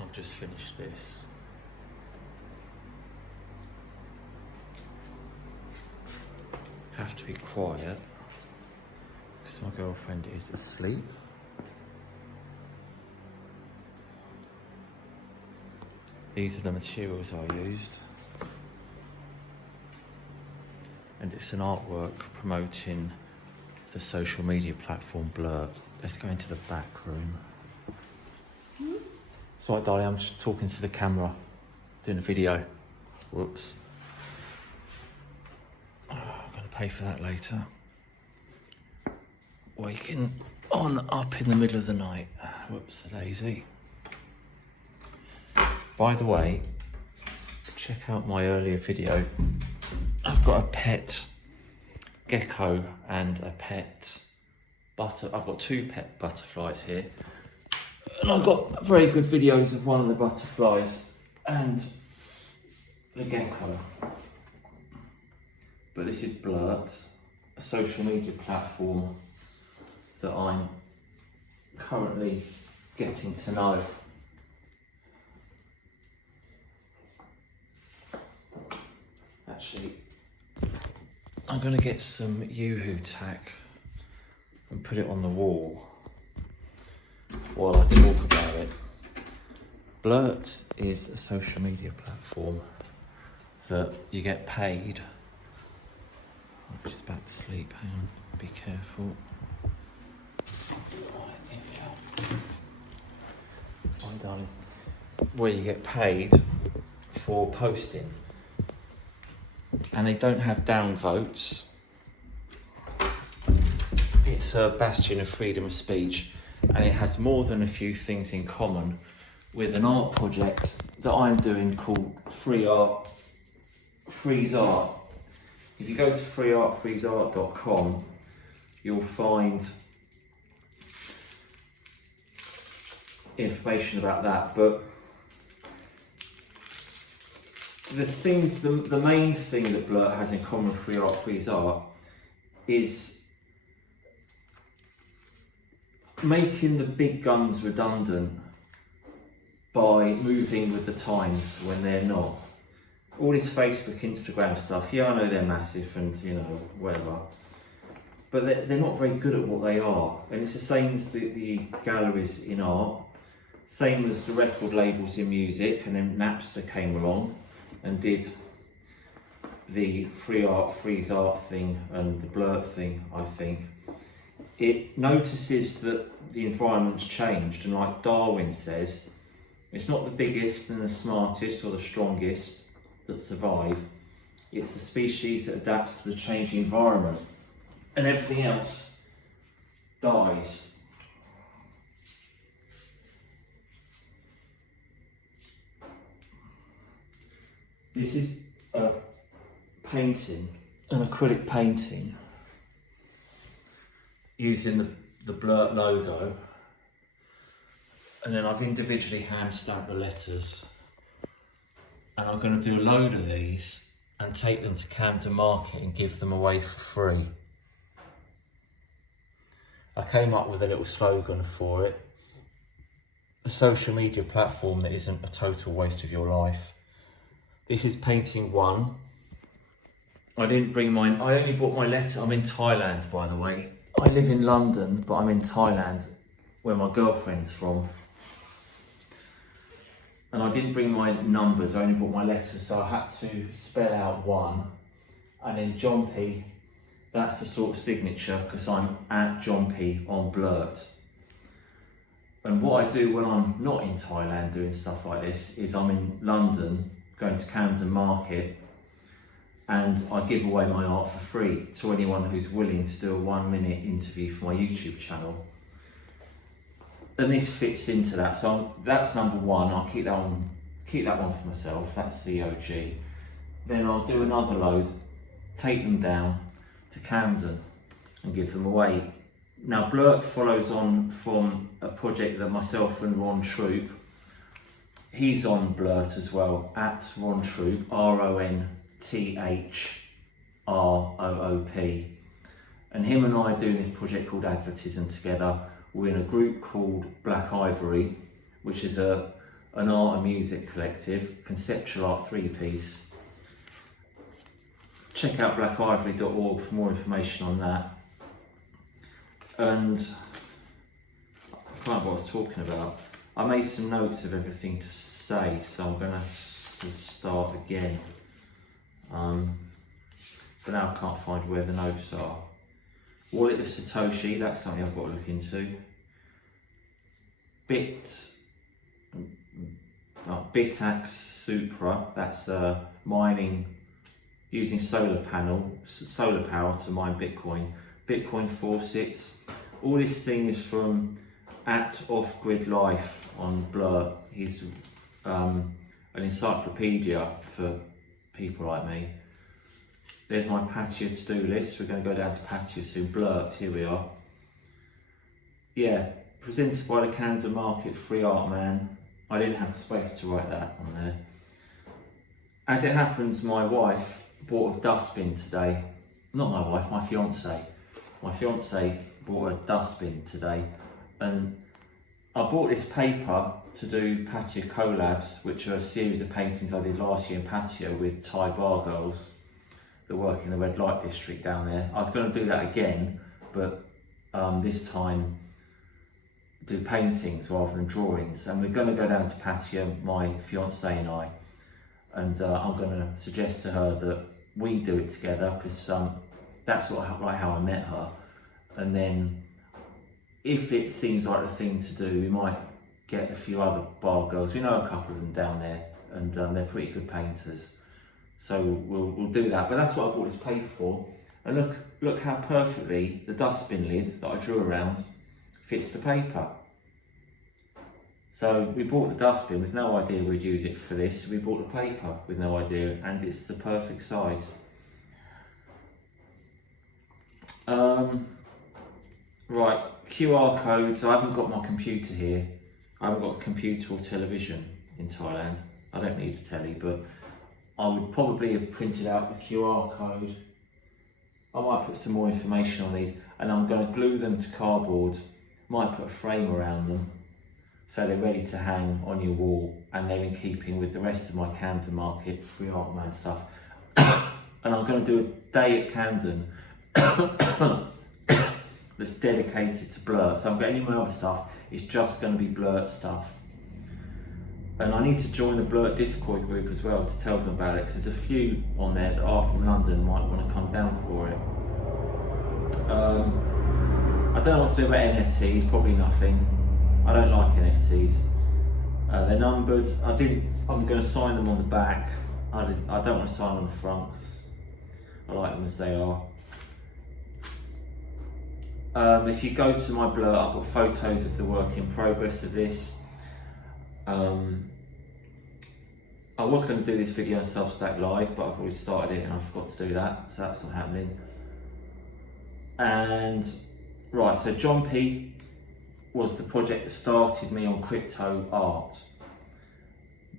I've just finished this. Have to be quiet because my girlfriend is asleep. These are the materials I used. And it's an artwork promoting the social media platform Blurt. Let's go into the back room. It's all right, darling, I'm just talking to the camera, doing a video. Whoops. Oh, I'm gonna pay for that later. Waking on up in the middle of the night. Whoops, a daisy. By the way, check out my earlier video. I've got a pet gecko and a pet I've got two pet butterflies here. And I've got very good videos of one of the butterflies and the gecko. But this is Blurt, a social media platform that I'm currently getting to know. Actually, I'm going to get some Yoo-hoo tack and put it on the wall while I talk about it. Blurt is a social media platform that you get paid. Oh, she's back to sleep, hang on, be careful. Right, here we are. Right, darling. Where you get paid for posting. And they don't have downvotes. It's a bastion of freedom of speech, and it has more than a few things in common with an art project that I'm doing called Free Art, Freeze Art. If you go to freeartfreezeart.com, you'll find information about that. But the main thing that Blurt has in common with Free Art, Freeze Art is making the big guns redundant by moving with the times when they're not. All this Facebook, Instagram stuff, yeah, I know they're massive and, you know, whatever, but they're not very good at what they are. And it's the same as the galleries in art, same as the record labels in music, and then Napster came along and did the Free Art, Freeze Art thing and the Blurt thing, I think. It notices that the environment's changed, and like Darwin says, it's not the biggest and the smartest or the strongest that survive, it's the species that adapts to the changing environment, and everything else dies. This is a painting, an acrylic painting, using the Blurt logo, and then I've individually hand stamped the letters, and I'm going to do a load of these and take them to Camden Market and give them away for free. I came up with a little slogan for it: the social media platform that isn't a total waste of your life. This is painting one. I didn't bring mine, I only bought my letter. I'm in Thailand, by the way. I live in London, but I'm in Thailand, where my girlfriend's from. And I didn't bring my numbers, I only brought my letters, so I had to spell out one. And then John P, that's the sort of signature, because I'm at John P on Blurt. And what I do when I'm not in Thailand doing stuff like this is I'm in London, going to Camden Market, and I give away my art for free to anyone who's willing to do a 1-minute interview for my YouTube channel. And this fits into that, so that's number one. I'll keep that one for myself, that's the OG. Then I'll do another load, take them down to Camden and give them away. Now Blurt follows on from a project that myself and Ron Troop, he's on Blurt as well, at Ron Troop, RONTHROOP. And him and I are doing this project called Advertism together. We're in a group called Black Ivory, which is a an art and music collective, conceptual art 3-piece. Check out blackivory.org for more information on that. And I can't remember what I was talking about. I made some notes of everything to say, so I'm going to start again. But now I can't find where the notes are. Wallet of Satoshi, that's something I've got to look into. Bitax Supra, that's mining using solar power to mine Bitcoin. Bitcoin Faucets. All this thing is from @Off-Grid Life on Blurt. He's an encyclopedia for people like me. There's my patio to-do list. We're going to go down to patio soon. Blurt, here we are. Yeah, presented by the Camden Market Free Art Man. I didn't have the space to write that on there. As it happens, my wife bought a dustbin today. Not my wife, my fiance. My fiance bought a dustbin today, and I bought this paper to do patio collabs, which are a series of paintings I did last year in patio with Thai bar girls that work in the red light district down there. I was going to do that again, but this time do paintings rather than drawings. And we're going to go down to patio, my fiance and I, and I'm going to suggest to her that we do it together, because that's like how I met her. And then if it seems like the thing to do, we might get a few other bar girls. We know a couple of them down there, and they're pretty good painters. So we'll do that. But that's what I bought this paper for. And look how perfectly the dustbin lid that I drew around fits the paper. So we bought the dustbin with no idea we'd use it for this. We bought the paper with no idea, and it's the perfect size. Right, QR codes. I haven't got my computer here. I haven't got a computer or television in Thailand. I don't need a telly, but I would probably have printed out the QR code. I might put some more information on these, and I'm going to glue them to cardboard. Might put a frame around them so they're ready to hang on your wall, and they're in keeping with the rest of my Camden Market Free Art Man stuff. And I'm going to do a day at Camden that's dedicated to Blurt. So I'm getting any of my other stuff, it's just going to be Blurt stuff. And I need to join the Blurt Discord group as well to tell them about it, because there's a few on there that are from London and might want to come down for it. I don't know what to do about NFTs, probably nothing. I don't like NFTs. They're numbered. I'm going to sign them on the back. I don't want to sign on the front, because I like them as they are. If you go to my Blurt, I've got photos of the work in progress of this. I was going to do this video on Substack Live, but I've already started it and I forgot to do that, so that's not happening. And right, so John P was the project that started me on crypto art.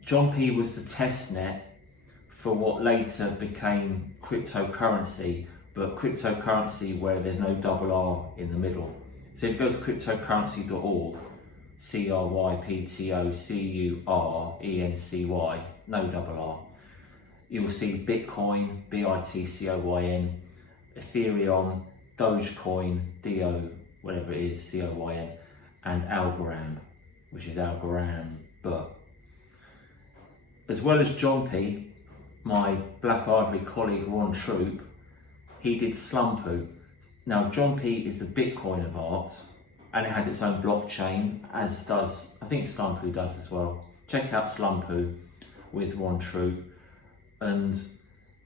John P was the test net for what later became cryptocurrency, but cryptocurrency where there's no double R in the middle. So if you go to cryptocurrency.org, CRYPTOCURENCY, no double R, you'll see Bitcoin, BITCOYN, Ethereum, Dogecoin, DO, whatever it is, COYN, and Algorand, which is Algorand. But as well as John P, my Black Ivory colleague Ron Troop, he did Slumpu. Now John P is the Bitcoin of art, and it has its own blockchain, as does, I think Slumpu does as well. Check out Slumpu with Ron Troop. And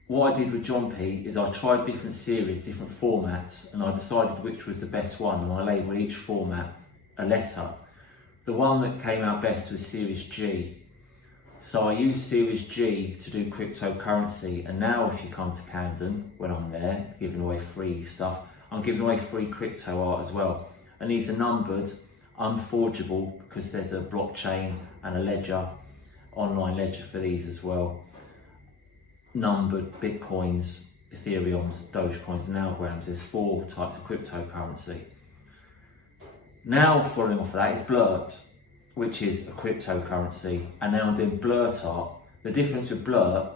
what I did with John P is I tried different series, different formats, and I decided which was the best one, and I labelled each format a letter. The one that came out best was Series G. So I used Series G to do cryptocurrency, and now if you come to Camden, when I'm there, giving away free stuff, I'm giving away free crypto art as well. And these are numbered, unforgeable, because there's a blockchain and a ledger, online ledger for these as well. Numbered Bitcoins, Ethereums, Dogecoins and Algorams. There's 4 types of cryptocurrency. Now following off of that is Blurt. which is a cryptocurrency, and now I'm doing Blurt Art. The difference with Blurt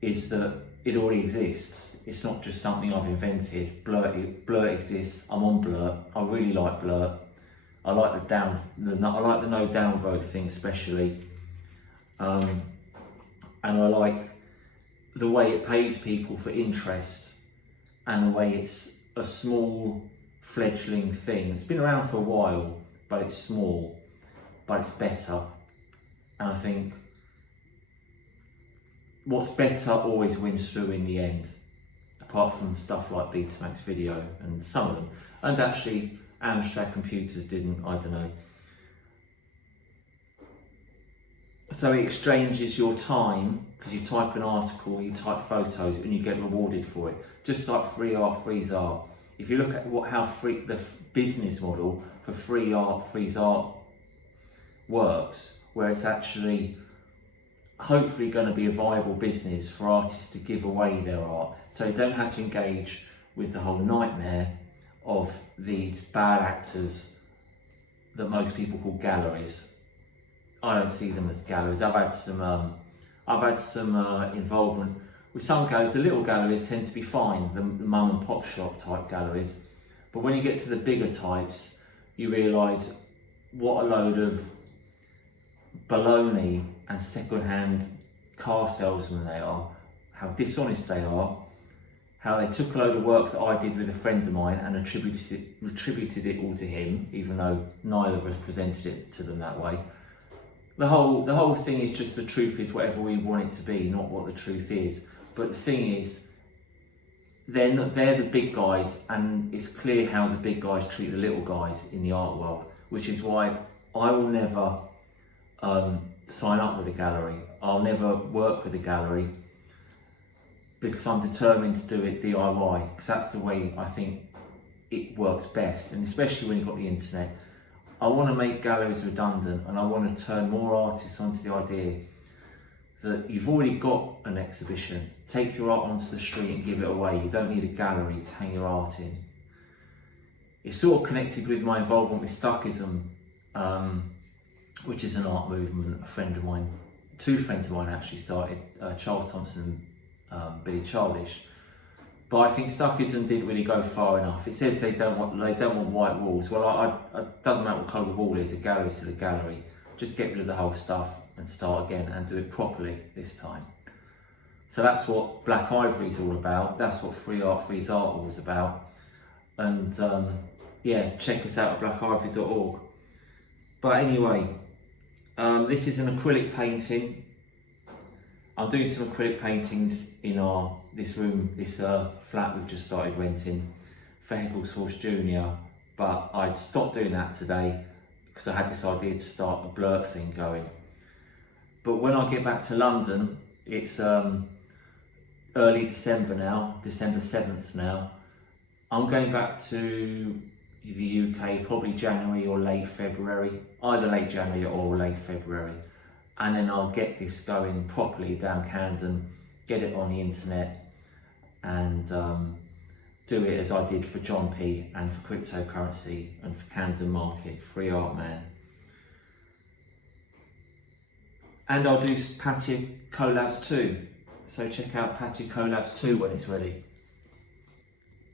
is that it already exists. It's not just something I've invented. Blurt exists. I'm on Blurt. I really like Blurt. I like the no downvote thing especially, and I like the way it pays people for interest, and the way it's a small fledgling thing. It's been around for a while, but it's small, but it's better. And I think what's better always wins through in the end, apart from stuff like Betamax Video and some of them. And actually Amstrad computers didn't, I don't know. So it exchanges your time, because you type an article, you type photos, and you get rewarded for it. Just like free art frees art. If you look at how the business model for free art frees art works, where it's actually hopefully going to be a viable business for artists to give away their art, so you don't have to engage with the whole nightmare of these bad actors that most people call galleries. I don't see them as galleries. I've had some involvement with some galleries. The little galleries tend to be fine, the mum and pop shop type galleries, but when you get to the bigger types, you realise what a load of baloney and second-hand car salesmen they are, how dishonest they are, how they took a load of work that I did with a friend of mine and attributed it all to him, even though neither of us presented it to them that way. The whole thing is just, the truth is whatever we want it to be, not what the truth is. But the thing is, they're the big guys, and it's clear how the big guys treat the little guys in the art world, which is why I will never sign up with a gallery. I'll never work with a gallery, because I'm determined to do it DIY, because that's the way I think it works best. And especially when you've got the internet, I want to make galleries redundant, and I want to turn more artists onto the idea that you've already got an exhibition. Take your art onto the street and give it away. You don't need a gallery to hang your art in. It's sort of connected with my involvement with Stuckism, which is an art movement. Two friends of mine actually started, Charles Thompson and Billy Childish. But I think Stuckism didn't really go far enough. It says they don't want white walls. Well, it doesn't matter what colour the wall is. A gallery is still a gallery. Just get rid of the whole stuff and start again, and do it properly this time. So that's what Black Ivory is all about. That's what Free Art Frees Art was about. And yeah, check us out at blackivory.org. But anyway, this is an acrylic painting. I'm doing some acrylic paintings in this flat we've just started renting for Heckleshorse Jr. But I'd stopped doing that today because I had this idea to start a Blurt thing going. But when I get back to London, it's early December now, December 7th now. I'm going back to the UK probably January or late February, either late January or late February. And then I'll get this going properly down Camden, get it on the internet, and do it as I did for John P and for Cryptocurrency and for Camden Market, Free Art Man. And I'll do Patio Collabs too. So check out Patio Collabs 2 when it's ready.